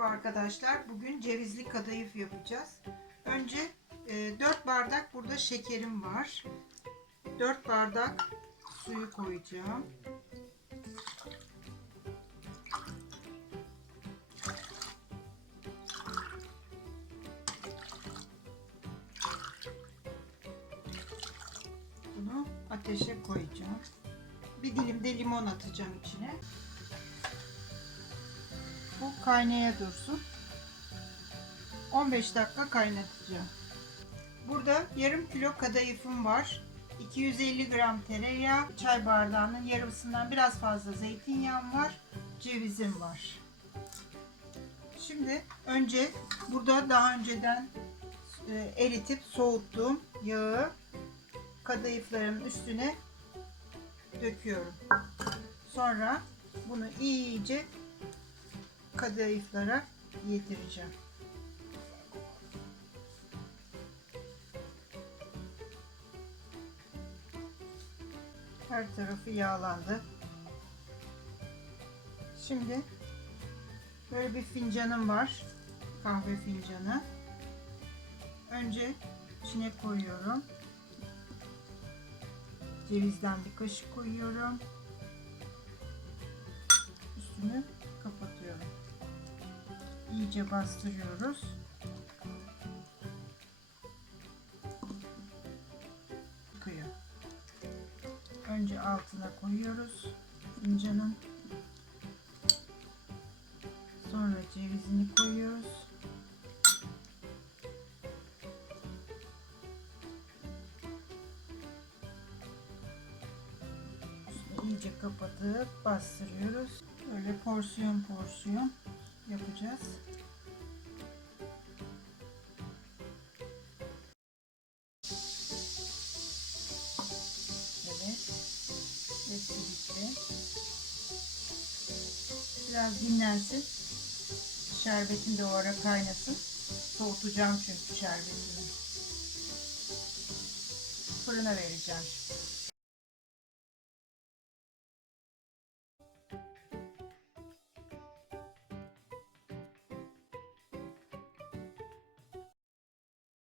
Merhaba arkadaşlar. Bugün cevizli kadayıf yapacağız. Önce 4 bardak burada şekerim var. 4 bardak suyu koyacağım. Bunu ateşe koyacağım. Bir dilim de limon atacağım içine. Bu kaynaya dursun. 15 dakika kaynatacağım. Burada yarım kilo kadayıfım var. 250 gram tereyağı, çay bardağının yarısından biraz fazla zeytinyağım var, cevizim var. Şimdi önce burada daha önceden eritip soğuttuğum yağı kadayıfların üstüne döküyorum. Sonra bunu iyice kadayıflara yedireceğim. Her tarafı yağlandı. Şimdi böyle bir fincanım var. Kahve fincanı. Önce içine koyuyorum. Cevizden bir kaşık koyuyorum. Üstünü kapatıyorum. İyice bastırıyoruz. Çıkıyor. Önce altına koyuyoruz fincanın. Sonra cevizini koyuyoruz. Üstünü iyice kapatıp bastırıyoruz. Böyle porsiyon porsiyon yapacağız. Evet. Hepsi bitti. Biraz dinlensin. Şerbetin de o ara kaynasın. Soğutacağım çünkü şerbetini. Fırına vereceğim.